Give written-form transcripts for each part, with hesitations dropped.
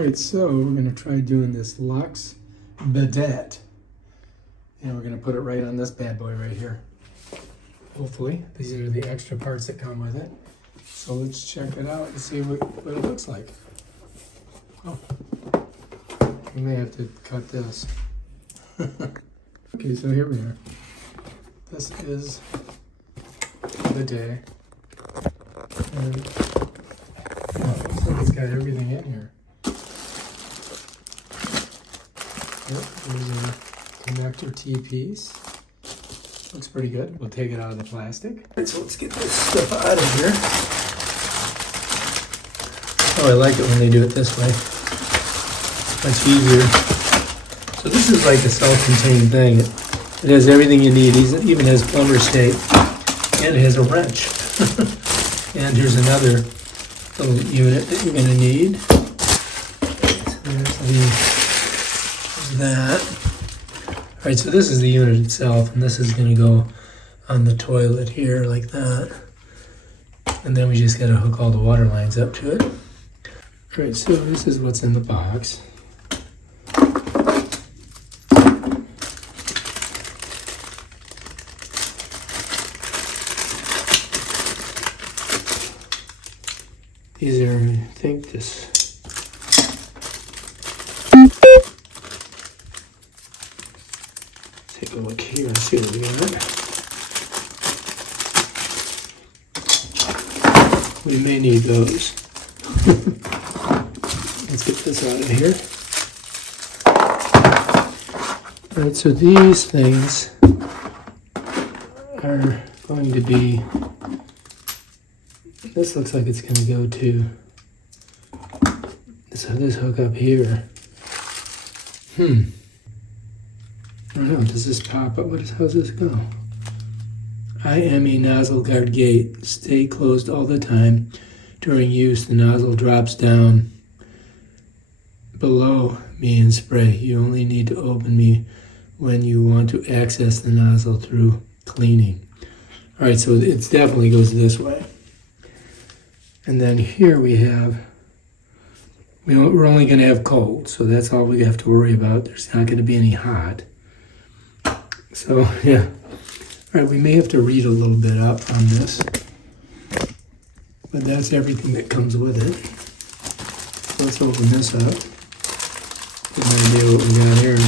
Alright, so we're going to try doing this Luxe Bidet. And we're going to put it right on this bad boy right here. Hopefully. These are the extra parts that come with it. So let's check it out and see what it looks like. Oh, we may have to cut this. Okay, so here we are. This is the bidet. And looks like it's got everything in here. Yep, there's a connector T-piece. Looks pretty good. We'll take it out of the plastic. Alright, so let's get this stuff out of here. Oh, I like it when they do it this way. Much easier. So this is like a self-contained thing. It has everything you need. It even has plumber's tape. And it has a wrench. And here's another little unit that you're going to need. So there's that. Alright, so this is the unit itself, and this is going to go on the toilet here like that. And then we just got to hook all the water lines up to it. Alright, so this is what's in the box. These are, I think, this. Take a look here and see what we got. We may need those. Let's get this out of here. Alright, so these things are going to be, this looks like it's going to go to this hook up here. I don't know, does this pop up? How's this go? IME nozzle guard gate. Stay closed all the time. During use, the nozzle drops down below me and spray. You only need to open me when you want to access the nozzle through cleaning. Alright, so it definitely goes this way. And then here we have, we're only going to have cold, so that's all we have to worry about. There's not going to be any hot. So, yeah. Alright, we may have to read a little bit up on this. But that's everything that comes with it. So let's open this up. Get an idea what we got here.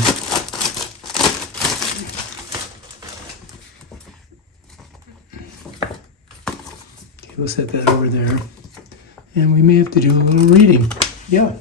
Okay, we'll set that over there. And we may have to do a little reading. Yeah.